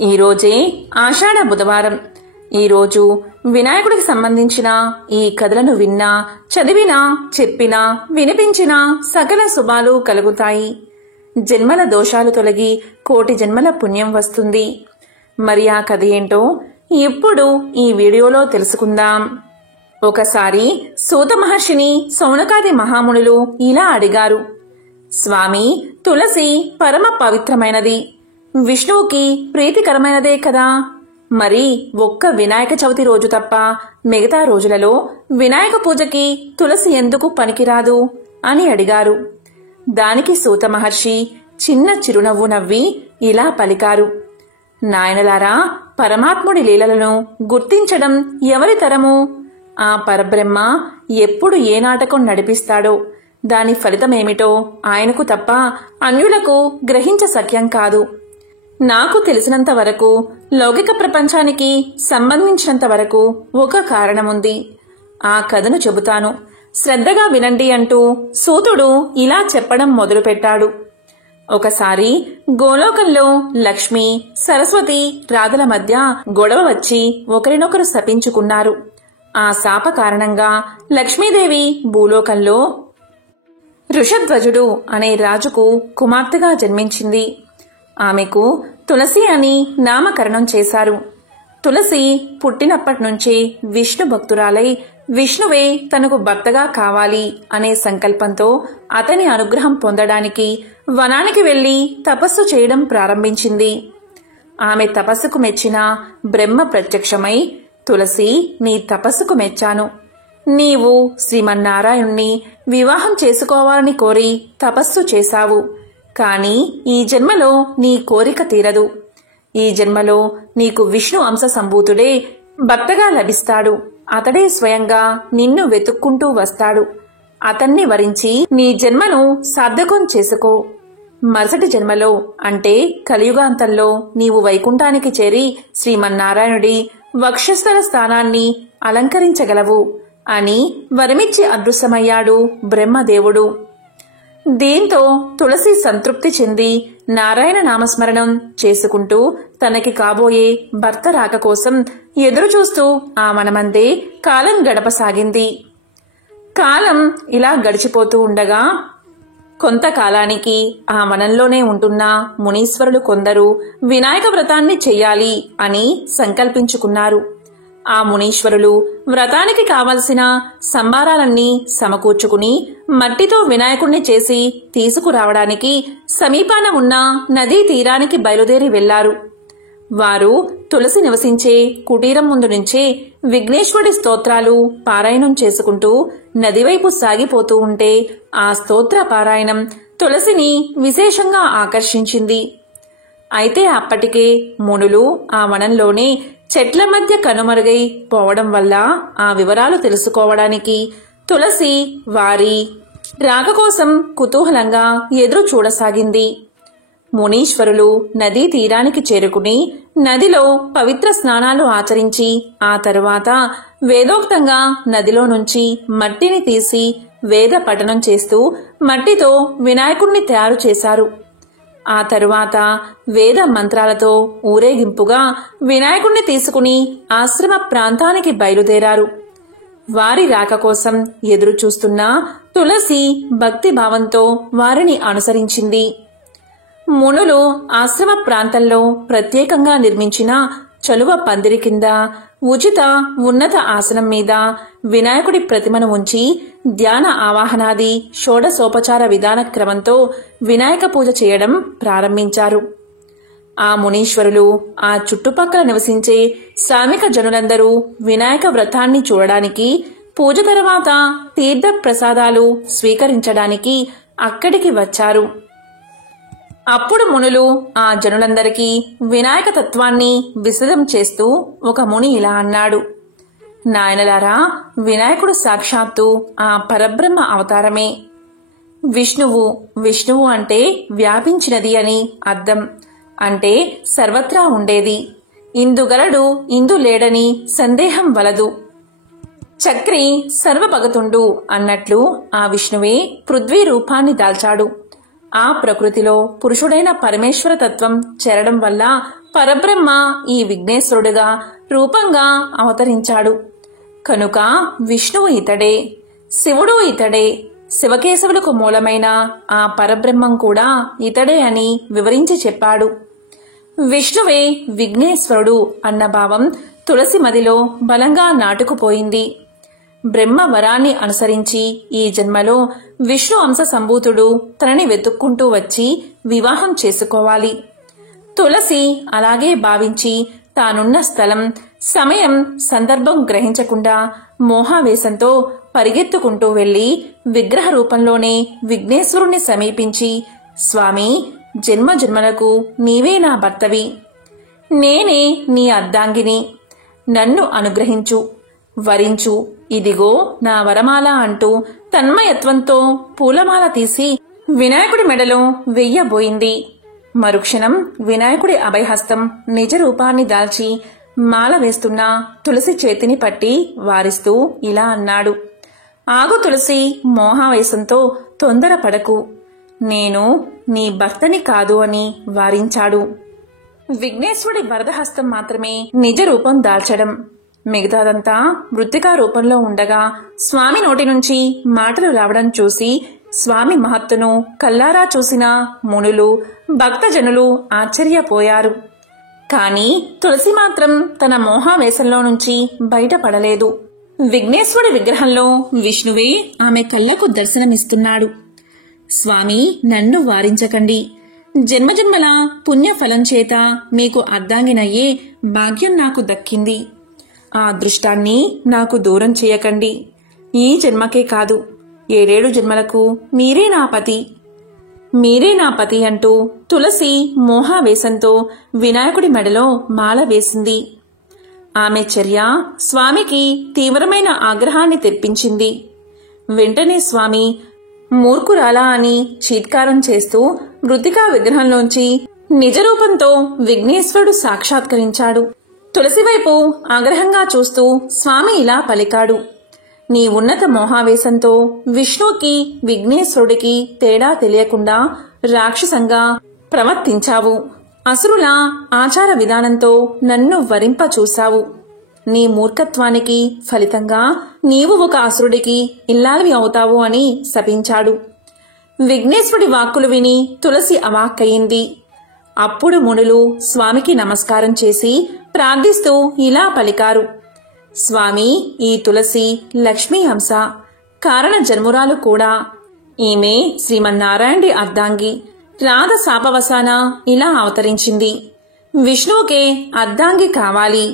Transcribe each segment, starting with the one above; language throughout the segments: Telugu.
ఈరోజే ఆషాఢ బుధవారం. ఈరోజు వినాయకుడికి సంబంధించిన ఈ కథలను విన్నా, చదివినా, చెప్పినా, వినిపించినా సకల శుభాలు కలుగుతాయి. జన్మల దోషాలు తొలగి కోటి జన్మల పుణ్యం వస్తుంది. మరి ఆ కథ ఏంటో ఇప్పుడు ఈ వీడియోలో తెలుసుకుందాం. ఒకసారి సూత మహర్షిని శౌనకాది మహామునులు ఇలా అడిగారు. స్వామి, తులసి పరమ పవిత్రమైనది, విష్ణువుకి ప్రీతికరమైనదే కదా. మరి ఒక్క వినాయక చవితి రోజు తప్ప మిగతా రోజులలో వినాయక పూజకి తులసి ఎందుకు పనికిరాదు అని అడిగారు. దానికి సూత మహర్షి చిన్న చిరునవ్వు నవ్వి ఇలా పలికారు. నాయనలారా, పరమాత్ముడి లీలలను గుర్తించడం ఎవరి తరము? ఆ పరబ్రహ్మ ఎప్పుడు ఏ నాటకం నడిపిస్తాడో దాని ఫలితమేమిటో ఆయనకు తప్ప అన్యులకు గ్రహించ సఖ్యం కాదు. నాకు తెలిసినంత వరకు, లౌకిక ప్రపంచానికి సంబంధించినంత వరకు ఒక కారణముంది. ఆ కథను చెబుతాను, శ్రద్ధగా వినండి అంటూ సూతుడు ఇలా చెప్పడం మొదలుపెట్టాడు. ఒకసారి గోలోకంలో లక్ష్మి, సరస్వతి, రాధల మధ్య గొడవ వచ్చి ఒకరినొకరు శపించుకున్నారు. ఆ శాప కారణంగా లక్ష్మీదేవి భూలోకంలో వృషధ్వజుడు అనే రాజుకు కుమార్తెగా జన్మించింది. ఆమెకు తులసి అని నామకరణం చేశారు. తులసి పుట్టినప్పటినుంచే విష్ణు భక్తురాలై విష్ణువే తనకు భర్తగా కావాలి అనే సంకల్పంతో అతని అనుగ్రహం పొందడానికి వనానికి వెళ్లి తపస్సు చేయడం ప్రారంభించింది. ఆమె తపస్సుకు మెచ్చిన బ్రహ్మ ప్రత్యక్షమై, తులసి, నీ తపస్సుకు మెచ్చాను. నీవు శ్రీమన్నారాయణుణ్ణి వివాహం చేసుకోవాలని కోరి తపస్సు చేశావు. కాని ఈ జన్మలో నీ కోరిక తీరదు. ఈ జన్మలో నీకు విష్ణు అంశ సంభూతుడే భర్తగా లభిస్తాడు. అతడే స్వయంగా నిన్ను వెతుక్కుంటూ వస్తాడు. అతన్ని వరించి నీ జన్మను సార్థకం చేసుకో. మరుసటి జన్మలో అంటే కలియుగాంతంలో నీవు వైకుంఠానికి చేరి శ్రీమన్నారాయణుడి వక్షస్థల స్థానాన్ని అలంకరించగలవు అని వరమిచ్చి అదృశ్యమయ్యాడు బ్రహ్మదేవుడు. దీంతో తులసి సంతృప్తి చెంది నారాయణ నామస్మరణం చేసుకుంటూ తనకి కాబోయే భర్త రాక కోసం ఎదురుచూస్తూ ఆ వనమందే కాలం గడపసాగింది. కాలం ఇలా గడిచిపోతూ ఉండగా కొంతకాలానికి ఆ వనంలోనే ఉంటున్న మునీశ్వరులు కొందరు వినాయక వ్రతాన్ని చెయ్యాలి అని సంకల్పించుకున్నారు. ఆ మునీశ్వరులు వ్రతానికి కావలసిన సంభారాలన్నీ సమకూర్చుకుని మట్టితో వినాయకుణ్ణి చేసి తీసుకురావడానికి సమీపాన ఉన్న నదీ తీరానికి బయలుదేరి వెళ్లారు. వారు తులసి నివసించే కుటీరం ముందు నుంచే విఘ్నేశ్వరుడి స్తోత్రాలు పారాయణం చేసుకుంటూ నదివైపు సాగిపోతూ ఉంటే ఆ స్తోత్ర పారాయణం తులసిని విశేషంగా ఆకర్షించింది. అయితే అప్పటికే మునులు ఆ వనంలోనే చెట్ల మధ్య కనుమరుగై పోవడం వల్ల ఆ వివరాలు తెలుసుకోవడానికి తులసి వారి రాక కోసం కుతూహలంగా ఎదురు చూడసాగింది. మునీశ్వరులు నదీ తీరానికి చేరుకుని నదిలో పవిత్ర స్నానాలు ఆచరించి ఆ తరువాత వేదోక్తంగా నదిలో నుంచి మట్టిని తీసి వేద పఠనం చేస్తూ మట్టితో వినాయకుణ్ణి తయారు చేశారు. ఆ తరువాత వేద మంత్రాలతో ఊరేగింపుగా వినాయకుణ్ణి తీసుకుని ఆశ్రమ ప్రాంతానికి బయలుదేరారు. వారి రాక కోసం ఎదురు చూస్తున్న తులసి భక్తి భావంతో వారిని అనుసరించింది. మునులు ఆశ్రమ ప్రాంతంలో ప్రత్యేకంగా నిర్మించిన చలువ పందిరి కింద ఉచిత ఉన్నత ఆసనం మీద వినాయకుడి ప్రతిమను ఉంచి ధ్యాన ఆవాహనాది షోడశోపచార విధాన క్రమంతో వినాయక పూజ చేయడం ప్రారంభించారు. ఆ మునీశ్వరులు ఆ చుట్టుపక్కల నివసించే శ్రామిక జనులందరూ వినాయక వ్రతాన్ని చూడడానికి, పూజ తర్వాత తీర్థ ప్రసాదాలు స్వీకరించడానికి అక్కడికి వచ్చారు. అప్పుడు మునులు ఆ జనులందరికీ వినాయక తత్వాన్ని విశదం చేస్తూ ఒక ముని ఇలా అన్నాడు. నాయనలారా, వినాయకుడు సాక్షాత్తు ఆ పరబ్రహ్మ అవతారమే. విష్ణువు అంటే వ్యాపించినది అని అర్థం. అంటే సర్వత్రా ఉండేది. ఇందుగలడు ఇందు లేడని సందేహం వలదు. చక్రి సర్వభగతుండు అన్నట్లు ఆ విష్ణువే పృథ్వీ రూపాన్ని దాల్చాడు. ఆ ప్రకృతిలో పురుషుడైన పరమేశ్వర తత్వం చేరడం వల్ల పరబ్రహ్మ ఈ విఘ్నేశ్వరుడుగా రూపంగా అవతరించాడు. కనుక విష్ణువు ఇతడే, శివుడు ఇతడే, శివకేశవులకు మూలమైన ఆ పరబ్రహ్మం కూడా ఇతడే అని వివరించి చెప్పాడు. విష్ణువే విఘ్నేశ్వరుడు అన్న భావం తులసి మదిలో బలంగా నాటుకుపోయింది. బ్రహ్మ వరాన్ని అనుసరించి ఈ జన్మలో విష్ణు అంశ సంభూతుడు తనని వెతుక్కుంటూ వచ్చి వివాహం చేసుకోవాలి. తులసి అలాగే భావించి తానున్న స్థలం, సమయం, సందర్భం గ్రహించకుండా మోహావేశంతో పరిగెత్తుకుంటూ వెళ్లి విగ్రహ రూపంలోనే విఘ్నేశ్వరుణ్ణి సమీపించి, స్వామి, జన్మ జన్మలకు నీవే నా భర్తవి, నేనే నీ అర్ధాంగిని, నన్ను అనుగ్రహించు, వరించు, ఇదిగో నా వరమాల అంటూ తన్మయత్వంతో పూలమాల తీసి వినాయకుడి మెడలో వెయ్యబోయింది. మరుక్షణం వినాయకుడి అభయహస్తం నిజ రూపాన్ని దాల్చి మాల వేస్తున్న తులసి చేతిని పట్టి వారిస్తూ ఇలా అన్నాడు. ఆగు తులసి, మోహావేశంతో తొందరపడకు, నేను నీ భర్తని కాదు అని వారించాడు. విఘ్నేశ్వరుడి వరదహస్తం మాత్రమే నిజ రూపం దాల్చడం, మిగతాదంతా మృత్తికా రూపంలో ఉండగా స్వామి నోటి నుంచి మాటలు రావడం చూసి స్వామి మహత్తును కల్లారా చూసిన మునులు, భక్తజనులు ఆశ్చర్యపోయారు. కాని తులసి మాత్రం తన మోహావేశంలో నుంచి బయటపడలేదు. విఘ్నేశ్వరుడి విగ్రహంలో విష్ణువే ఆమె కళ్ళకు దర్శనమిస్తున్నాడు. స్వామి, నన్ను వారించకండి, జన్మజన్మల పుణ్యఫలం చేత మీకు అర్ధాంగినయ్యే భాగ్యం నాకు దక్కింది. ఆ అదృష్టాన్ని నాకు దూరం చేయకండి. ఈ జన్మకే కాదు, 7 జన్మలకు మీరే నా పతి, మీరే నా పతి అంటూ తులసి మోహావేశంతో వినాయకుడి మెడలో మాల వేసింది. ఆమె చర్య స్వామికి తీవ్రమైన ఆగ్రహాన్ని తెప్పించింది. వెంటనే స్వామి మూర్ఖురాలా అని చీత్కారం చేస్తూ మృత్తికా విగ్రహంలోంచి నిజరూపంతో విఘ్నేశ్వరుడు సాక్షాత్కరించాడు. తులసి వైపు ఆగ్రహంగా చూస్తూ స్వామి ఇలా పలికాడు. నీ ఉన్నత మోహావేశంతో విష్ణువుకి, విఘ్నేశ్వరుడికి తేడా తెలియకుండా రాక్షసంగా ప్రవర్తించావు. అసురుల ఆచార విధానంతో నన్ను వరింప చూశావు. నీ మూర్ఖత్వానికి ఫలితంగా నీవు ఒక అసురుడికి ఇల్లాలివి అవుతావు అని శపించాడు. విఘ్నేశ్వరుడి వాక్కులు విని తులసి అవాక్కయింది. అప్పుడు మునులు స్వామికి నమస్కారం చేసి ప్రార్థిస్తూ ఇలా పలికారు. స్వామి, ఈ తులసి లక్ష్మీ హంస, కారణ జన్మురాలు కూడా. ఈమె శ్రీమన్నారాయణుడి అర్ధాంగి. రాధ శాపవసాన ఇలా అవతరించింది. విష్ణువుకే అర్ధాంగి కావాలి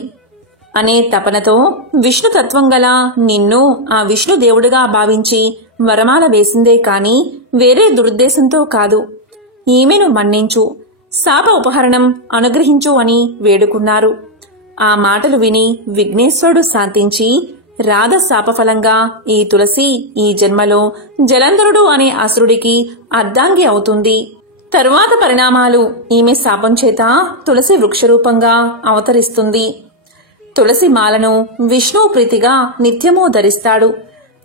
అనే తపనతో విష్ణుతత్వం గల నిన్ను ఆ విష్ణుదేవుడిగా భావించి వరమాల వేసిందే కాని వేరే దురుద్దేశంతో కాదు. ఈమెను మన్నించు, శాప ఉపహరణం అనుగ్రహించు అని వేడుకున్నారు. ఆ మాటలు విని విఘ్నేశ్వరుడు శాంతించి, రాధ శాపఫలంగా ఈ తులసి ఈ జన్మలో జలంధరుడు అనే అసురుడికి అర్ధాంగి అవుతుంది. తరువాత పరిణామాలు ఈమె శాపం చేత తులసి వృక్షరూపంగా అవతరిస్తుంది. తులసి మాలను విష్ణువు ప్రీతిగా నిత్యమూ ధరిస్తాడు.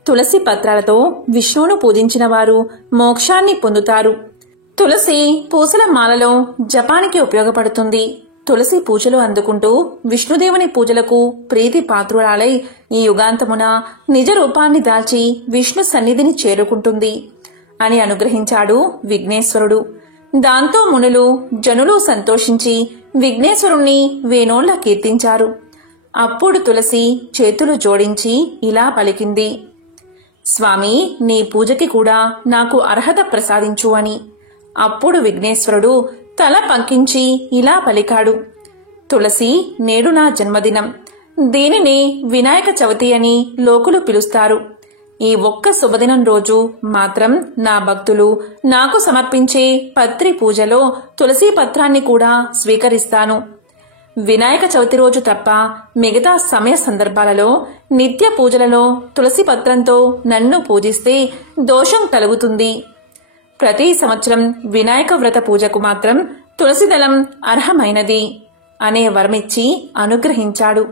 తులసి పత్రాలతో విష్ణువును పూజించిన వారు మోక్షాన్ని పొందుతారు. తులసి పూసల మాలలో జపానికి ఉపయోగపడుతుంది. తులసి పూజలు అందుకుంటూ విష్ణుదేవుని పూజలకు ప్రీతి పాత్రురాలై ఈ యుగాంతమున నిజ రూపాన్ని దాల్చి విష్ణు సన్నిధిని చేరుకుంటుంది అని అనుగ్రహించాడు విఘ్నేశ్వరుడు. దాంతో మునులు, జనులు సంతోషించి విఘ్నేశ్వరుణ్ణి వేనోళ్ల కీర్తించారు. అప్పుడు తులసి చేతులు జోడించి ఇలా పలికింది. స్వామి, నీ పూజకి కూడా నాకు అర్హత ప్రసాదించు అని. అప్పుడు విఘ్నేశ్వరుడు తల పంకించి ఇలా పలికాడు. తులసి, నేడు నా జన్మదినం. దీనిని వినాయక చవితి అని లోకులు పిలుస్తారు. ఈ ఒక్క శుభదినం రోజు మాత్రం నా భక్తులు నాకు సమర్పించే పత్రి పూజలో తులసి పత్రాన్ని కూడా స్వీకరిస్తాను. వినాయక చవితి రోజు తప్ప మిగతా సమయ సందర్భాలలో నిత్య పూజలలో తులసి పత్రంతో నన్ను పూజిస్తే దోషం కలుగుతుంది. ప్రతి సంవత్సరం వినాయక వ్రత పూజకు మాత్రం తులసిదళం అర్హమైనది అనే వరమిచ్చి అనుగ్రహించాడు.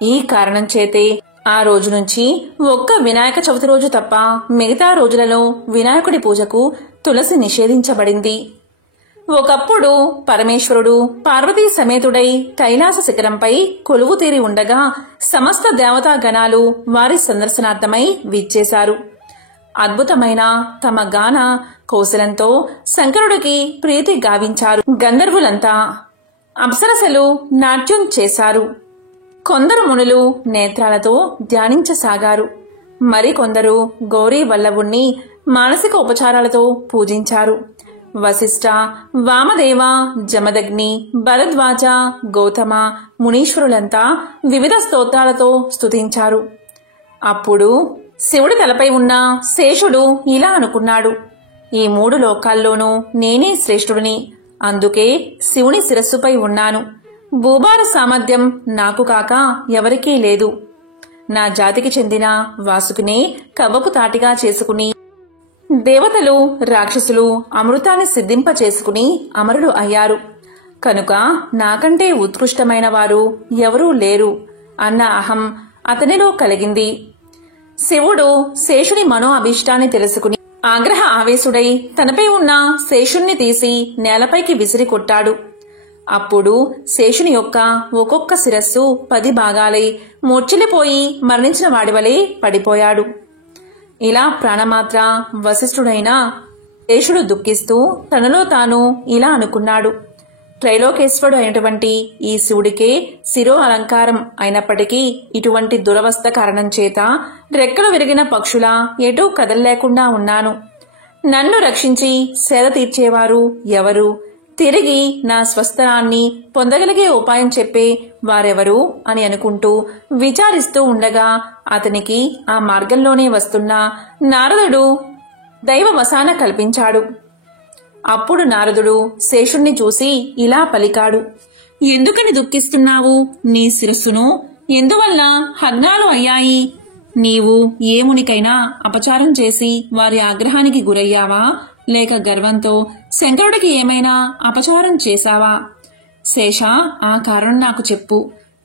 ఈ కారణం చేతే ఆ రోజు నుంచి ఒక్క వినాయక చవితి రోజు తప్ప మిగతా రోజులలో వినాయకుడి పూజకు తులసి నిషేధించబడింది. ఒకప్పుడు పరమేశ్వరుడు పార్వతీ సమేతుడై కైలాస శిఖరంపై కొలువు తీరి ఉండగా సమస్త దేవతా గణాలు వారి సందర్శనార్థమై విచ్చేశారు. అద్భుతమైన తమ గాన కౌశలంతో శంకరుడికి ప్రీతి గావించారు. గంధర్వులంతా అప్సరసలు నాట్యం చేశారు. కొందరు మునులు నేత్రాలతో ధ్యానించసాగారు. మరికొందరు గౌరీ వల్లభుణ్ణి మానసిక ఉపచారాలతో పూజించారు. వశిష్ఠ, వామదేవ, జమదగ్ని, భరద్వాజ, గౌతమ మునీశ్వరులంతా వివిధ స్తోత్రాలతో స్తుతించారు. అప్పుడు శివుడి తలపై ఉన్న శేషుడు ఇలా అనుకున్నాడు, ఈ 3 లోకాల్లోనూ నేనే శ్రేష్ఠుడిని. అందుకే శివుని శిరస్సుపై ఉన్నాను. భూభార సామర్థ్యం నాకు కాక ఎవరికీ లేదు. నా జాతికి చెందిన వాసుకినే కవ్వపు తాటిగా చేసుకుని దేవతలు, రాక్షసులు అమృతాన్ని సిద్ధింప చేసుకుని అమరులు అయ్యారు. కనుక నాకంటే ఉత్కృష్టమైన వారు ఎవరూ లేరు అన్న అహం అతనిలో కలిగింది. శివుడు శేషుని మనో అభీష్టాన్ని తెలుసుకుని ఆగ్రహ ఆవేశుడై తనపై ఉన్న శేషుణ్ణి తీసి నేలపైకి విసిరి కొట్టాడు. అప్పుడు శేషుని యొక్క ఒక్కొక్క శిరస్సు 10 భాగాలై మూర్ఛిల్లిపోయి మరణించిన వాడివలే పడిపోయాడు. ఇలా ప్రాణమాత్ర వశిష్ఠుడైన శేషుడు దుఃఖిస్తూ తనలో తాను ఇలా అనుకున్నాడు, త్రైలోకేశ్వరుడు అయినటువంటి ఈ శివుడికే శిరో అలంకారం అయినప్పటికీ ఇటువంటి దురవస్థ కారణం చేత రెక్కలు విరిగిన పక్షులా ఎటూ కదలలేకుండా ఉన్నాను. నన్ను రక్షించి సేద తీర్చేవారు ఎవరు? తిరిగి నా స్వస్థానాన్ని పొందగలిగే ఉపాయం చెప్పే వారెవరు అని అనుకుంటూ విచారిస్తూ ఉండగా అతనికి ఆ మార్గంలోనే వస్తున్న నారదుడు దైవ వసాన కల్పించాడు. అప్పుడు నారదుడు శేషుణ్ణి చూసి ఇలా పలికాడు, ఎందుకని దుఃఖిస్తున్నావు? నీ శిరస్సును ఎందువల్ల హగ్నాలు అయ్యాయి? నీవు ఏ మునికైనా అపచారం చేసి వారి ఆగ్రహానికి గురయ్యావా? లేక గర్వంతో శంకరుడికి ఏమైనా అపచారం చేశావా? శేష, ఆ కారణం నాకు చెప్పు,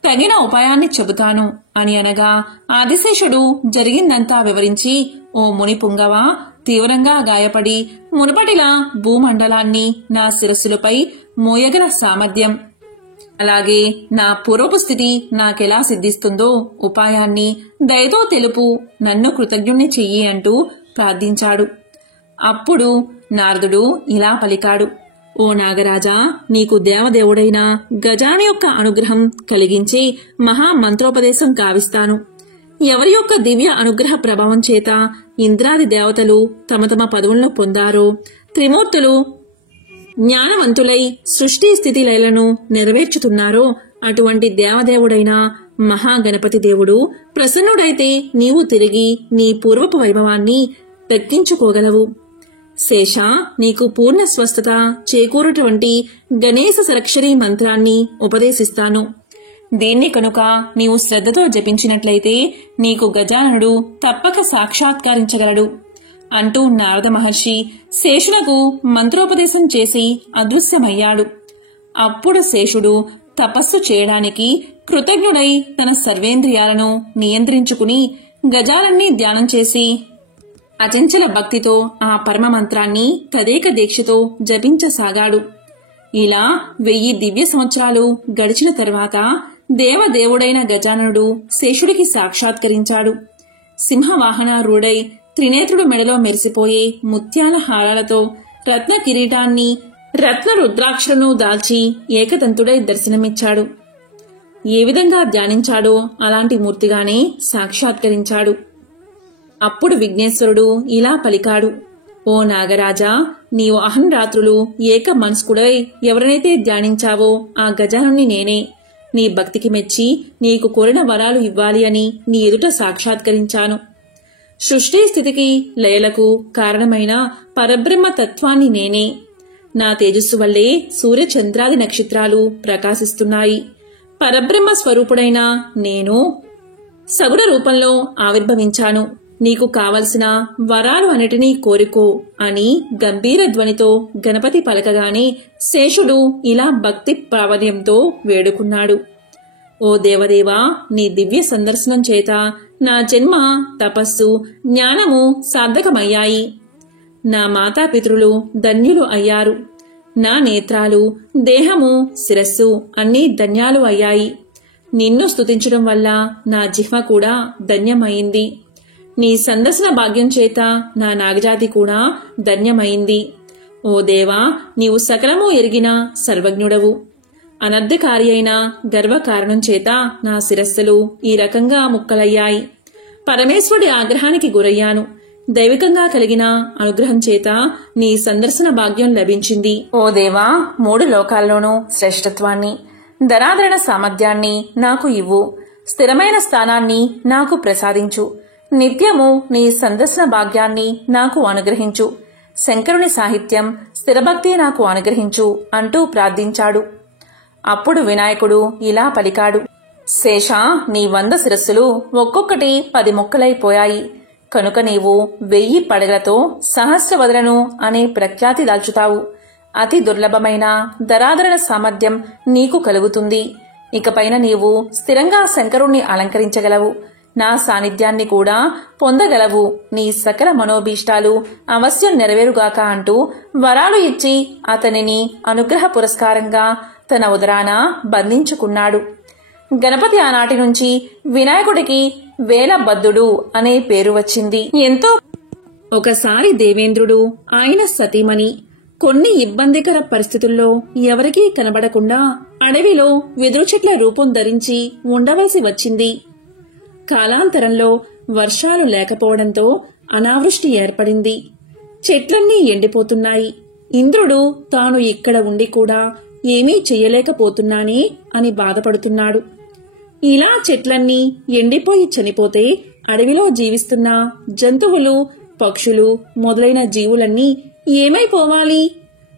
తగిన ఉపాయాన్ని చెబుతాను అని అనగా ఆదిశేషుడు జరిగిందంతా వివరించి, ఓ ముని పుంగవ, తీవ్రంగా గాయపడి మునుపటిలా భూమండలాన్ని నా శిరస్సులపై మోయగల సామర్థ్యం, అలాగే నా పూర్వపు స్థితి నాకెలా సిద్ధిస్తుందో ఉపాయాన్ని దయతో తెలుపు, నన్ను కృతజ్ఞుణ్ణి చెయ్యి అంటూ ప్రార్థించాడు. అప్పుడు నారదుడు ఇలా పలికాడు, ఓ నాగరాజా, నీకు దేవదేవుడైన గజాని యొక్క అనుగ్రహం కలిగించి మహామంత్రోపదేశం గావిస్తాను. ఎవరి యొక్క దివ్య అనుగ్రహ ప్రభావం చేత ఇంద్రాది దేవతలు తమ తమ పదవులను పొందారో, త్రిమూర్తులు జ్ఞానవంతులై సృష్టి స్థితి లయలను నెరవేర్చుతున్నారో అటువంటి దేవదేవుడైన మహాగణపతి దేవుడు ప్రసన్నుడైతే నీవు తిరిగి నీ పూర్వపు వైభవాన్ని దక్కించుకోగలవు. శేష, నీకు పూర్ణ స్వస్థత చేకూరటువంటి గణేశ సరక్షరీ మంత్రాన్ని ఉపదేశిస్తాను. దీన్ని కనుక నీవు శ్రద్ధతో జపించినట్లయితే నీకు గజాననుడు తప్పక సాక్షాత్కరించగలడు అంటూ నారద మహర్షి శేషునకు మంత్రోపదేశం చేసి అదృశ్యమయ్యాడు. అప్పుడు శేషుడు తపస్సు చేయడానికి కృతజ్ఞుడై తన సర్వేంద్రియాలను నియంత్రించుకుని గజాలన్నీ ధ్యానం చేసి అచంచల భక్తితో ఆ పరమ మంత్రాన్ని తదేక దీక్షతో జపించసాగాడు. ఇలా 1000 దివ్య సంవత్సరాలు గడిచిన తర్వాత దేవదేవుడైన గజాననుడు శేషుడికి సాక్షాత్కరించాడు. సింహవాహనారూఢై త్రినేత్రుడు మెడలో మెరిసిపోయే ముత్యాల హారాలతో రత్న కిరీటాన్ని రత్న రుద్రాక్షలను దాల్చి ఏకదంతుడై దర్శనమిచ్చాడు. ఏ విధంగా ధ్యానించాడో అలాంటి మూర్తిగానే సాక్షాత్కరించాడు. అప్పుడు విఘ్నేశ్వరుడు ఇలా పలికాడు, ఓ నాగరాజా, నీవు అహంరాత్రులు ఏక మనస్కుడై ఎవరినైతే ధ్యానించావో ఆ గజానుని నేనే. నీ భక్తికి మెచ్చి నీకు కోరిన వరాలు ఇవ్వాలి అని నీ ఎదుట సాక్షాత్కరించాను. సృష్టి స్థితికి లయలకు కారణమైన పరబ్రహ్మ తత్వాన్ని నేనే. నా తేజస్సు వల్లే సూర్యచంద్రాది నక్షత్రాలు ప్రకాశిస్తున్నాయి. పరబ్రహ్మ స్వరూపుడైన నేను సగుణ రూపంలో ఆవిర్భవించాను. నీకు కావలసిన వరాలు అన్నిటినీ కోరుకో అని గంభీర ధ్వనితో గణపతి పలకగానే శేషుడు ఇలా భక్తి ప్రావణ్యంతో వేడుకున్నాడు, ఓ దేవదేవా, నీ దివ్య సందర్శనం చేత నా జన్మ, తపస్సు, జ్ఞానము సార్థకమయ్యాయి. నా మాతాపితరులు ధన్యులు అయ్యారు. నా నేత్రాలు, దేహము, శిరస్సు అన్నీ ధన్యాలు అయ్యాయి. నిన్ను స్తుతించడం వల్ల నా జిహ్వ కూడా ధన్యమైంది. నీ సందర్శన భాగ్యం చేత నా నాగజాతి కూడా ధన్యమైంది. ఓ దేవా, నీవు సకలము ఎరిగిన సర్వజ్ఞుడవు. అనర్థకారి అయిన గర్వకారణం చేత నా శిరస్సులు ఈ రకంగా ముక్కలయ్యాయి. పరమేశ్వరుడి ఆగ్రహానికి గురయ్యాను. దైవికంగా కలిగిన అనుగ్రహం చేత నీ సందర్శన భాగ్యం లభించింది. ఓ దేవా, 3 లోకాల్లోనూ శ్రేష్ఠత్వాన్ని, ధనాధరణ సామర్థ్యాన్ని నాకు ఇవ్వు. స్థిరమైన స్థానాన్ని నాకు ప్రసాదించు. నిత్యము నీ సందర్శన భాగ్యాన్ని నాకు అనుగ్రహించు. శంకరుని సాహిత్యం, స్థిరభక్తి నాకు అనుగ్రహించు అంటూ ప్రార్థించాడు. అప్పుడు వినాయకుడు ఇలా పలికాడు. శేష, నీ 100 శిరస్సులు ఒక్కొక్కటి 10 ముక్కలైపోయాయి. కనుక నీవు 1000 పడగలతో సహస్రవదనను అనే ప్రఖ్యాతి దాల్చుతావు. అతి దుర్లభమైన ధరాధరణ సామర్థ్యం నీకు కలుగుతుంది. ఇకపైన నీవు స్థిరంగా శంకరుణ్ణి అలంకరించగలవు. నా సాన్నిధ్యాన్ని కూడా పొందగలవు. నీ సకల మనోభీష్టాలు అవశ్యం నెరవేరుగాక అంటూ వరాలు ఇచ్చి అతనిని అనుగ్రహ పురస్కారంగా తన ఉదరాన బంధించుకున్నాడు. గణపతి ఆనాటి నుంచి వినాయకుడికి వేలబద్ధుడు అనే పేరు వచ్చింది. ఒకసారి దేవేంద్రుడు, ఆయన సతీమణి కొన్ని ఇబ్బందికర పరిస్థితుల్లో ఎవరికీ కనబడకుండా అడవిలో వెదురు చెట్ల రూపం ధరించి ఉండవలసి వచ్చింది. కాలాంతరంలో వర్షాలు లేకపోవడంతో అనావృష్టి ఏర్పడింది. చెట్లన్నీ ఎండిపోతున్నాయి. ఇంద్రుడు తాను ఇక్కడ ఉండి కూడా ఏమీ చెయ్యలేకపోతున్నానే అని బాధపడుతున్నాడు. ఇలా చెట్లన్నీ ఎండిపోయి చనిపోతే అడవిలో జీవిస్తున్న జంతువులు, పక్షులు మొదలైన జీవులన్నీ ఏమైపోవాలి?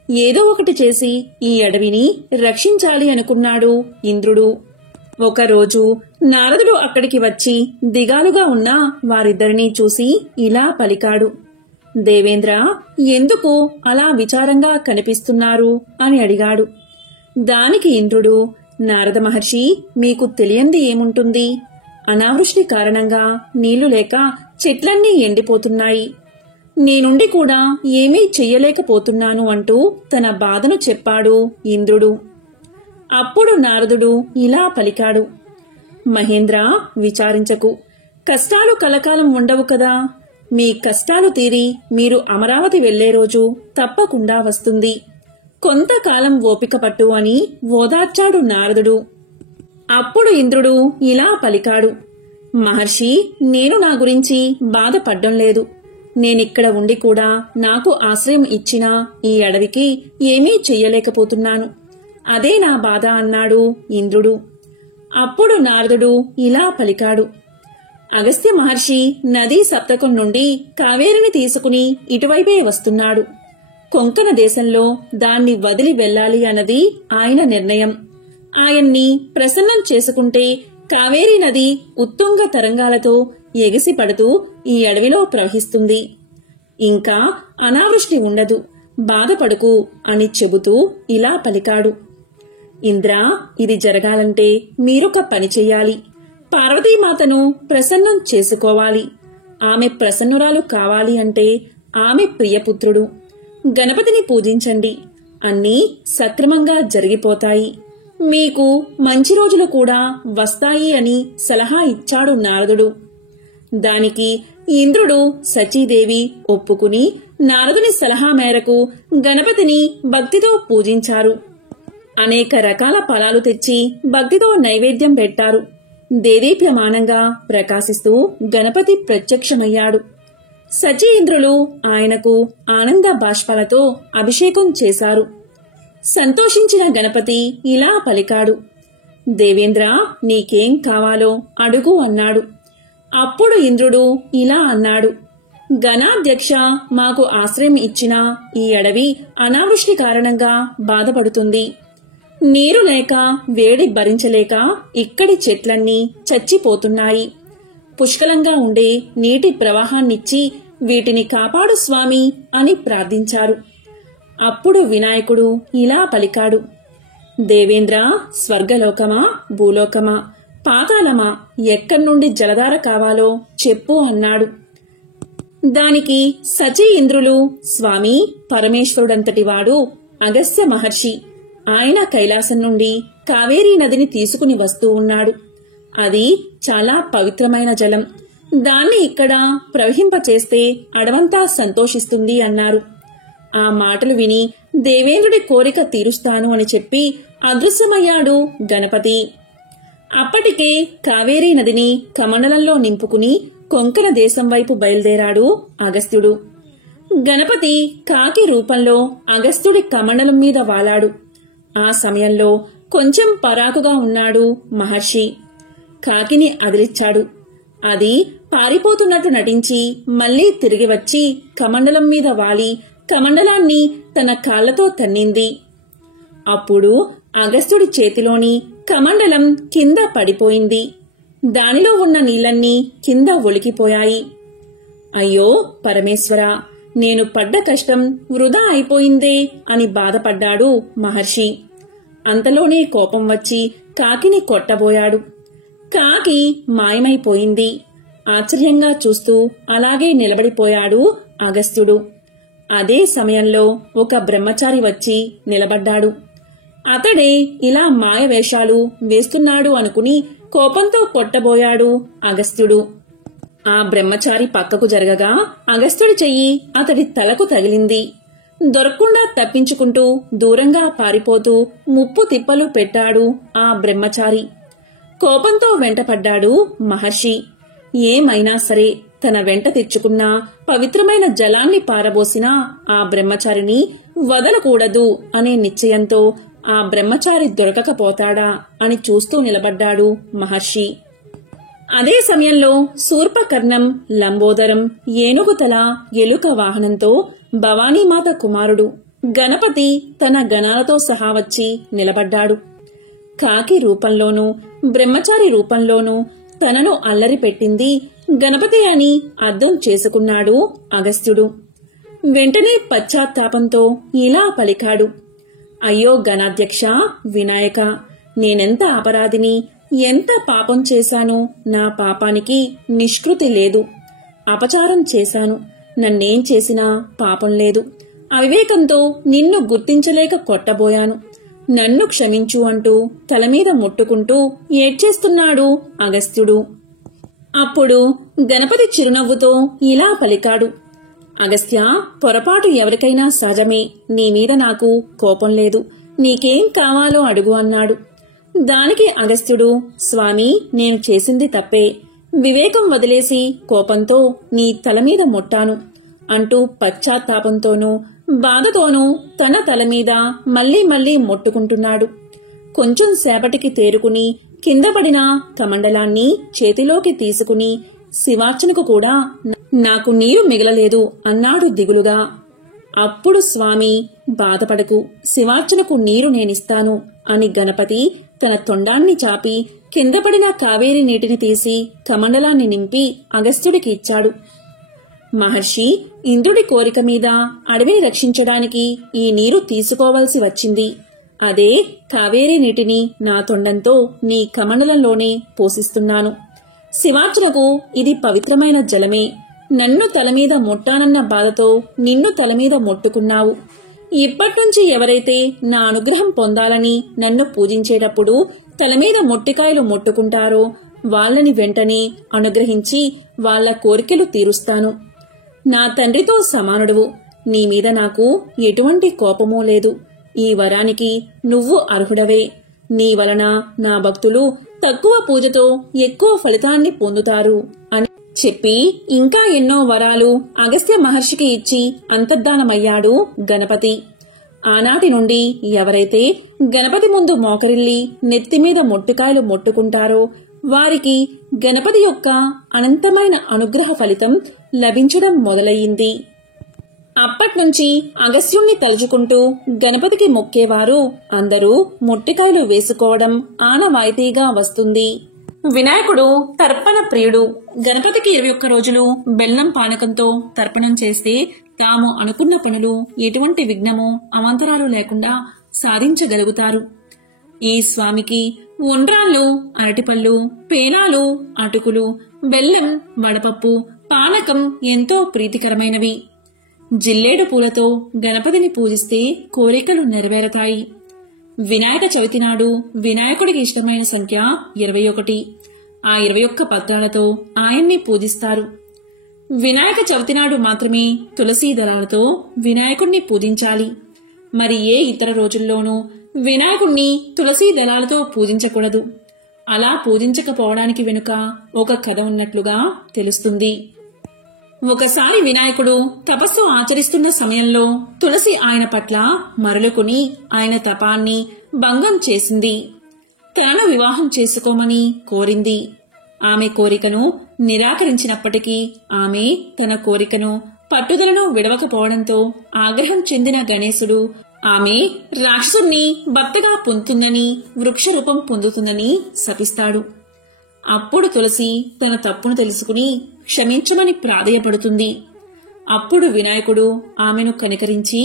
ఏదో ఒకటి చేసి ఈ అడవిని రక్షించాలి అనుకున్నాడు ఇంద్రుడు. ఒకరోజు నారదుడు అక్కడికి వచ్చి దిగాలుగా ఉన్న వారిద్దరినీ చూసి ఇలా పలికాడు. దేవేంద్ర, ఎందుకు అలా విచారంగా కనిపిస్తున్నారు అని అడిగాడు. దానికి ఇంద్రుడు, నారద మహర్షి, మీకు తెలియంది ఏముంటుంది? అనావృష్టి కారణంగా నీళ్లు లేక చెట్లన్నీ ఎండిపోతున్నాయి. నేనుండి కూడా ఏమీ చెయ్యలేకపోతున్నాను అంటూ తన బాధను చెప్పాడు ఇంద్రుడు. అప్పుడు నారదుడు ఇలా పలికాడు. మహేంద్ర, విచారించకు. కష్టాలు కలకాలం ఉండవు కదా. మీ కష్టాలు తీరి మీరు అమరావతి వెళ్లే రోజు తప్పకుండా వస్తుంది. కొంతకాలం ఓపిక పట్టు అని ఓదార్చాడు నారదుడు. అప్పుడు ఇంద్రుడు ఇలా పలికాడు. మహర్షి, నేను నా గురించి బాధపడ్డం లేదు. నేనిక్కడ ఉండి కూడా నాకు ఆశ్రయం ఇచ్చిన ఈ అడవికి ఏమీ చెయ్యలేకపోతున్నాను. అదే నా బాధ అన్నాడు ఇంద్రుడు. అప్పుడు నారదుడు ఇలా పలికాడు. అగస్త్య మహర్షి నదీ సప్తకం నుండి కావేరిని తీసుకుని ఇటువైపే వస్తున్నాడు. కొంకణ దేశంలో దాన్ని వదిలి వెళ్లాలి అన్నది ఆయన నిర్ణయం. ఆయన్ని ప్రసన్నం చేసుకుంటే కావేరీ నది ఉత్తుంగ తరంగాలతో ఎగిసి పడుతూ ఈ అడవిలో ప్రవహిస్తుంది. ఇంకా అనావృష్టి ఉండదు. బాధపడుకు అని చెబుతూ ఇలా పలికాడు. ఇంద్ర, ఇది జరగాలంటే మీరొక పని చెయ్యాలి. పార్వతీమాతను ప్రసన్నం చేసుకోవాలి. ఆమె ప్రసన్నురాలు కావాలి అంటే ఆమె ప్రియపుత్రుడు గణపతిని పూజించండి. అన్నీ సక్రమంగా జరిగిపోతాయి. మీకు మంచి రోజులు కూడా వస్తాయి అని సలహా ఇచ్చాడు నారదుడు. దానికి ఇంద్రుడు, సచీదేవి ఒప్పుకుని నారదుని సలహా మేరకు గణపతిని భక్తితో పూజించారు. అనేక రకాల ఫలాలు తెచ్చి భక్తితో నైవేద్యం పెట్టారు. దేదీప్యమానంగా ప్రకాశిస్తూ గణపతి ప్రత్యక్షమయ్యాడు. సచీంద్రులు ఆయనకు ఆనంద బాష్పాలతో అభిషేకం చేశారు. సంతోషించిన గణపతి ఇలా పలికాడు. దేవేంద్ర, నీకేం కావాలో అడుగు అన్నాడు. అప్పుడు ఇంద్రుడు ఇలా అన్నాడు. గణాధ్యక్ష, మాకు ఆశ్రయం ఇచ్చిన ఈ అడవి అనావృష్టి కారణంగా బాధపడుతుంది. నీరు లేక వేడి భరించలేక ఇక్కడి చెట్లన్నీ చచ్చిపోతున్నాయి. పుష్కలంగా ఉండే నీటి ప్రవాహాన్నిచ్చి వీటిని కాపాడు స్వామి అని ప్రార్థించారు. అప్పుడు వినాయకుడు ఇలా పలికాడు. దేవేంద్ర, స్వర్గలోకమా, భూలోకమా, పాతాళమా, ఎక్కడి నుండి జలధార కావాలో చెప్పు అన్నాడు. దానికి సచీ ఇంద్రులు, స్వామి, పరమేశ్వరుడంతటివాడు అగస్త్య మహర్షి. ఆయన కైలాసం నుండి కావేరీ నదిని తీసుకుని వస్తూ ఉన్నాడు. అది చాలా పవిత్రమైన జలం. దాన్ని ఇక్కడ ప్రవహింపచేస్తే అడవంతా సంతోషిస్తుంది అన్నారు. ఆ మాటలు విని దేవేంద్రుడి కోరిక తీరుస్తాను అని చెప్పి అదృశ్యమయ్యాడు గణపతి. అప్పటికే కావేరీ నదిని కమండలంలో నింపుకుని కొంకణ దేశం వైపు బయలుదేరాడు అగస్త్యుడు. గణపతి కాకి రూపంలో అగస్త్యుడి కమండలం మీద వాలాడు. ఆ సమయంలో కొంచెం పరాకుగా ఉన్నాడు మహర్షి. కాకిని అదిలిచ్చాడు. అది పారిపోతున్నట్టు నటించి మళ్లీ తిరిగి వచ్చి కమండలం మీద వాలి కమండలాన్ని తన కాళ్లతో తన్నింది. అప్పుడు అగస్త్యుడి చేతిలోని కమండలం కింద పడిపోయింది. దానిలో ఉన్న నీళ్లన్నీ కింద ఒలికిపోయాయి. అయ్యో పరమేశ్వరా, నేను పడ్డ కష్టం వృధా అయిపోయిందే అని బాధపడ్డాడు మహర్షి. అంతలోనే కోపం వచ్చి కాకిని కొట్టబోయాడు. కాకి మాయమైపోయింది. ఆశ్చర్యంగా చూస్తూ అలాగే నిలబడిపోయాడు అగస్త్యుడు. అదే సమయంలో ఒక బ్రహ్మచారి వచ్చి నిలబడ్డాడు. అతడే ఇలా మాయవేషాలు వేస్తున్నాడు అనుకుని కోపంతో కొట్టబోయాడు అగస్త్యుడు. ఆ బ్రహ్మచారి పక్కకు జరగగా అగస్త్యుడి చెయ్యి అతడి తలకు తగిలింది. దొరకకుండా తప్పించుకుంటూ దూరంగా పారిపోతూ ముప్పు తిప్పలు పెట్టాడు ఆ బ్రహ్మచారి. కోపంతో వెంటపడ్డాడు మహర్షి. ఏమైనా సరే తన వెంట తెచ్చుకున్న పవిత్రమైన జలాన్ని పారబోసిన ఆ బ్రహ్మచారిని వదలకూడదు అనే నిశ్చయంతో ఆ బ్రహ్మచారి దొరకకపోతాడా అని చూస్తూ నిలబడ్డాడు మహర్షి. అదే సమయంలో శూర్పకర్ణం, లంబోదరం, ఏనుగుతల, ఎలుక వాహనంతో భవానీమాత కుమారుడు గణపతి తన గణాలతో సహా వచ్చి నిలబడ్డాడు. కాకి రూపంలోనూ బ్రహ్మచారి రూపంలోనూ తనను అల్లరి పెట్టింది గణపతి అని అర్థం చేసుకున్నాడు అగస్త్యుడు. వెంటనే పశ్చాత్తాపంతో ఇలా పలికాడు. అయ్యో గణాధ్యక్ష వినాయక, నేనెంత అపరాధిని, ఎంత పాపం చేశాను. నా పాపానికి నిష్కృతి లేదు. అపచారం చేశాను. నన్నేం చేసినా పాపం లేదు. అవివేకంతో నిన్ను గుర్తించలేక కొట్టబోయాను. నన్ను క్షమించు అంటూ తలమీద ముట్టుకుంటూ ఏడ్చేస్తున్నాడు అగస్త్యుడు. అప్పుడు గణపతి చిరునవ్వుతో ఇలా పలికాడు. అగస్త్య, పొరపాటు ఎవరికైనా సహజమే. నీ మీద నాకు కోపం లేదు. నీకేం కావాలో అడుగు అన్నాడు. దానికి అగస్త్యుడు, స్వామి, నేను చేసింది తప్పే. వివేకం వదిలేసి కోపంతో నీ తలమీద ముట్టాను అంటూ పశ్చాత్తాపంతోనూ బాధతోనూ తన తలమీద మళ్లీ మళ్లీ ముట్టుకుంటున్నాడు. కొంచెం సేపటికి తేరుకుని కిందపడిన కమండలాన్ని చేతిలోకి తీసుకుని శివార్చనకు కూడా నాకు నీరు మిగలలేదు అన్నాడు దిగులుగా. అప్పుడు స్వామి, బాధపడకు, శివార్చనకు నీరు నేనిస్తాను అని గణపతి తన తొండాన్ని చాపి కిందపడిన కావేరి నీటిని తీసి కమండలాన్ని నింపి అగస్త్యుడికి ఇచ్చాడు. మహర్షి ఇంద్రుడి కోరిక మీద అడవిని రక్షించడానికి ఈ నీరు తీసుకోవలసి వచ్చింది. అదే కావేరీ నీటిని నా తొండంతో నీ కమండలంలోనే పోసిస్తున్నాను. శివార్చనకు ఇది పవిత్రమైన జలమే. నన్ను తలమీద ముట్టానన్న బాధతో నిన్ను తలమీద ముట్టుకున్నావు. ఇప్పట్నుంచి ఎవరైతే నా అనుగ్రహం పొందాలని నన్ను పూజించేటప్పుడు తలమీద మొట్టికాయలు ముట్టుకుంటారో వాళ్ళని వెంటనే అనుగ్రహించి వాళ్ల కోరికలు తీరుస్తాను. నా తండ్రితో సమానుడువు. నీ మీద నాకు ఎటువంటి కోపమూ లేదు. ఈ వరానికి నువ్వు అర్హుడవే. నీ వలన నా భక్తులు తక్కువ పూజతో ఎక్కువ ఫలితాన్ని పొందుతారు అని చెప్పి ఇంకా ఎన్నో వరాలు అగస్త్య మహర్షికి ఇచ్చి అంతర్ధానమయ్యాడు గణపతి. ఆనాటి నుండి ఎవరైతే గణపతి ముందు మోకరిల్లి నెత్తిమీద మొట్టికాయలు మొట్టుకుంటారో వారికి గణపతి యొక్క అనంతమైన అనుగ్రహ ఫలితం లభించడం మొదలయ్యింది. అప్పట్నుంచి అగస్త్యుణ్ణి తలుచుకుంటూ గణపతికి మొక్కేవారు అందరూ మొట్టికాయలు వేసుకోవడం ఆనవాయితీగా వస్తుంది. వినాయకుడు తర్పణ ప్రియుడు. గణపతికి 21 రోజులు బెల్లం పానకంతో తర్పణం చేస్తే తాము అనుకున్న పనులు ఎటువంటి విఘ్నము అవాంతరాలు లేకుండా సాధించగలుగుతారు. ఈ స్వామికి ఉండ్రాళ్ళు, అరటిపళ్ళు, పేలాలు, అటుకులు, బెల్లం, వడపప్పు, పానకం ఎంతో ప్రీతికరమైనవి. జిల్లేడు పూలతో గణపతిని పూజిస్తే కోరికలు నెరవేరతాయి. వినాయక చవితి నాడు వినాయకుడికి ఇష్టమైన సంఖ్య 21. ఆ 21 పత్రాలతో ఆయన్ని పూజిస్తారు. వినాయక చవితి నాడు మాత్రమే తులసీ దళాలతో వినాయకుణ్ణి పూజించాలి. మరి ఏ ఇతర రోజుల్లోనూ వినాయకుణ్ణి తులసీ దళాలతో పూజించకూడదు. అలా పూజించకపోవడానికి వెనుక ఒక కథ ఉన్నట్లుగా తెలుస్తుంది. ఒకసారి వినాయకుడు తపస్సు ఆచరిస్తున్న సమయంలో తులసి ఆయన పట్ల మరలుకుని ఆయన తపాన్ని భంగం చేసింది. తనను వివాహం చేసుకోమని కోరింది. ఆమె కోరికను నిరాకరించినప్పటికీ ఆమె తన కోరికను పట్టుదలను విడవకపోవడంతో ఆగ్రహం చెందిన గణేశుడు ఆమె రాక్షసుణ్ణి భర్తగా పొందుతుందని, వృక్షరూపం పొందుతుందని శపిస్తాడు. అప్పుడు తులసి తన తప్పును తెలుసుకుని క్షమించమని ప్రాధేయపడుతుంది. అప్పుడు వినాయకుడు ఆమెను కనికరించి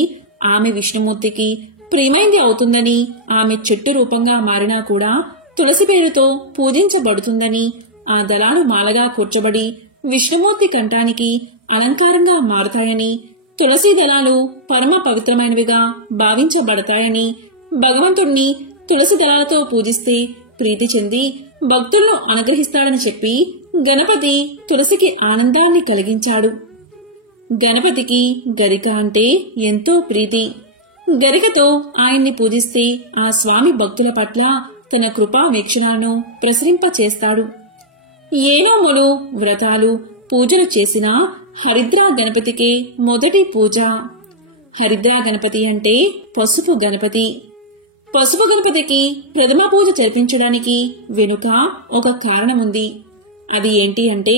ఆమె విష్ణుమూర్తికి ప్రియమైంది అవుతుందని, ఆమె చెట్టు రూపంగా మారినా కూడా తులసి పేరుతో పూజించబడుతుందని, ఆ దళాలు మాలగా కూర్చబడి విష్ణుమూర్తి కంఠానికి అలంకారంగా మారుతాయని, తులసి దళాలు పరమ పవిత్రమైనవిగా భావించబడతాయని, భగవంతుణ్ణి తులసి దళాలతో పూజిస్తే ప్రీతి చెంది భక్తులను అనుగ్రహిస్తాడని చెప్పి గణపతి తులసికి ఆనందాన్ని కలిగించాడు. గణపతికి గరిక అంటే ఎంతో ప్రీతి. గరికతో ఆయన్ని పూజిస్తే ఆ స్వామి భక్తుల పట్ల తన కృపా వీక్షణాలను ప్రసరింపచేస్తాడు. ఏ నోములు, వ్రతాలు, పూజలు చేసినా హరిద్రా గణపతికే మొదటి పూజ. హరిద్రా గణపతి అంటే పసుపు గణపతి. పసుపు గణపతికి ప్రథమ పూజ జరిపించడానికి వెనుక ఒక కారణముంది. అది ఏంటి అంటే,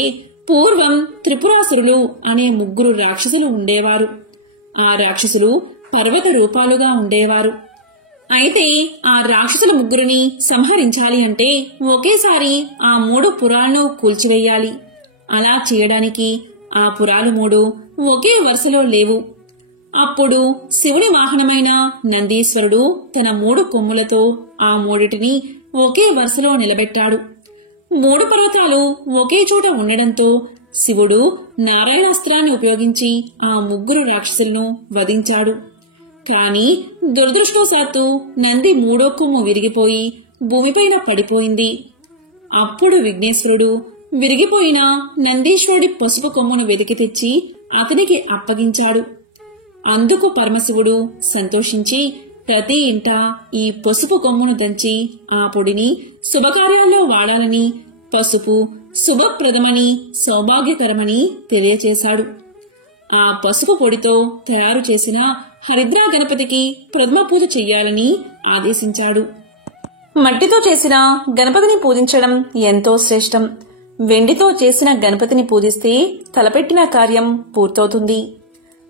పూర్వం త్రిపురాసురులు అనే 3 రాక్షసులు ఉండేవారు. ఆ రాక్షసులు పర్వత రూపాలుగా ఉండేవారు. అయితే ఆ రాక్షసుల 3 సంహరించాలి అంటే ఒకేసారి ఆ 3 పురాలను కూల్చివేయాలి. అలా చేయడానికి ఆ పురాలు 3 ఒకే వరుసలో లేవు. అప్పుడు శివుని వాహనమైన నందీశ్వరుడు తన 3 కొమ్ములతో ఆ 3 ఒకే వరుసలో నిలబెట్టాడు. 3 పర్వతాలు ఒకే చోట ఉండడంతో శివుడు నారాయణాస్త్రాన్ని ఉపయోగించి ఆ 3 రాక్షసులను వధించాడు. కాని దురదృష్టవశాత్తు నంది 3వ కొమ్ము విరిగిపోయి భూమిపైన పడిపోయింది. అప్పుడు విఘ్నేశ్వరుడు విరిగిపోయిన నందీశ్వరుడి పసుపు కొమ్మును వెతికి తెచ్చి అతనికి అప్పగించాడు. అందుకు పరమశివుడు సంతోషించి ప్రతి ఇంట ఈ పసుపు కొమ్మును దంచి ఆ పొడిని శుభకార్యాల్లో వాడాలని, పసుపు శుభప్రదమని, సౌభాగ్యకరమని తెలియచేశాడు. ఆ పసుపు పొడితో తయారు చేసిన హరిద్రా గణపతికి ప్రథమ పూజ చెయ్యాలని ఆదేశించాడు. మట్టితో చేసిన గణపతిని పూజించడం ఎంతో శ్రేష్టం. వెండితో చేసిన గణపతిని పూజిస్తే తలపెట్టిన కార్యం పూర్తవుతుంది.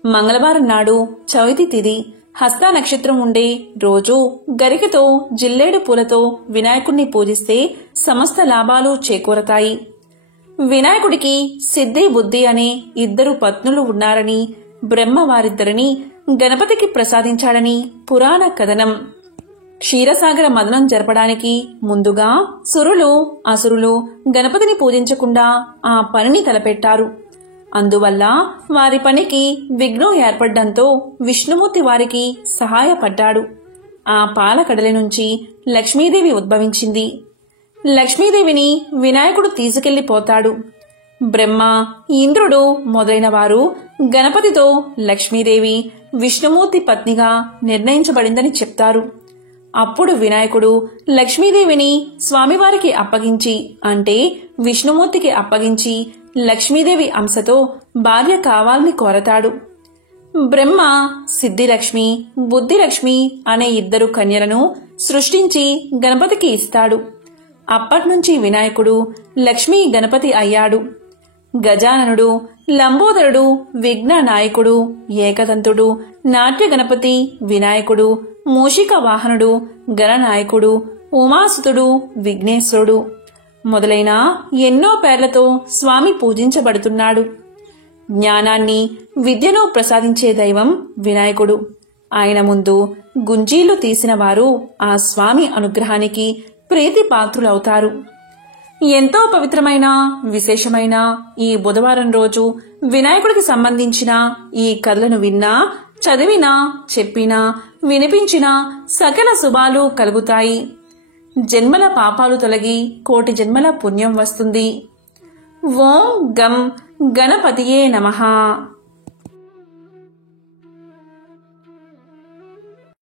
మంగళవారం నాడు చవితి తిథి, హస్త నక్షత్రం ఉండే రోజు గరికతో జిల్లేడు పూలతో వినాయకుణ్ణి పూజిస్తే సమస్త లాభాలు చేకూరతాయి. వినాయకుడికి సిద్ధి, బుద్ధి అనే 2 పత్నులు ఉన్నారని, బ్రహ్మ వారిద్దరిని గణపతికి ప్రసాదించాడని పురాణ కథనం. క్షీరసాగర మదనం జరపడానికి ముందుగా సురులు, అసురులు గణపతిని పూజించకుండా ఆ పనిని తలపెట్టారు. అందువల్ల వారి పనికి విఘ్నం ఏర్పడ్డంతో విష్ణుమూర్తి వారికి సహాయపడ్డాడు. ఆ పాలకడలి నుంచి లక్ష్మీదేవి ఉద్భవించింది. లక్ష్మీదేవిని వినాయకుడు తీసుకెళ్లిపోతాడు. బ్రహ్మ, ఇంద్రుడు మొదలైన వారు గణపతితో లక్ష్మీదేవి విష్ణుమూర్తి పత్నిగా నిర్ణయించబడిందని చెప్తారు. అప్పుడు వినాయకుడు లక్ష్మీదేవిని స్వామివారికి అప్పగించి, అంటే విష్ణుమూర్తికి అప్పగించి లక్ష్మీదేవి అంశతో భార్య కావాలని కోరతాడు. బ్రహ్మ సిద్ధిలక్ష్మి, బుద్ధిలక్ష్మి అనే 2 కన్యలను సృష్టించి గణపతికి ఇస్తాడు. అప్పట్నుంచి వినాయకుడు లక్ష్మీ గణపతి అయ్యాడు. గజాననుడు, లంబోదరుడు, విఘ్న నాయకుడు, ఏకదంతుడు, నాట్య గణపతి, వినాయకుడు, మూషిక వాహనుడు, గణనాయకుడు, ఉమాసుతుడు, విఘ్నేశ్వరుడు మొదలైన ఎన్నో పేర్లతో స్వామి పూజించబడుతున్నాడు. జ్ఞానాన్ని, విద్యను ప్రసాదించే దైవం వినాయకుడు. ఆయన ముందు గుంజీళ్లు తీసిన వారు ఆ స్వామి అనుగ్రహానికి ప్రీతి పాత్రులవుతారు. ఎంతో పవిత్రమైన విశేషమైన ఈ బుధవారం రోజు వినాయకుడికి సంబంధించిన ఈ కథలను విన్నా, చదివినా, చెప్పినా, వినిపించినా సకల శుభాలు కలుగుతాయి. జన్మల పాపాలు తొలగి కోటి జన్మల పుణ్యం వస్తుంది. ఓం గం గణపతియే నమః.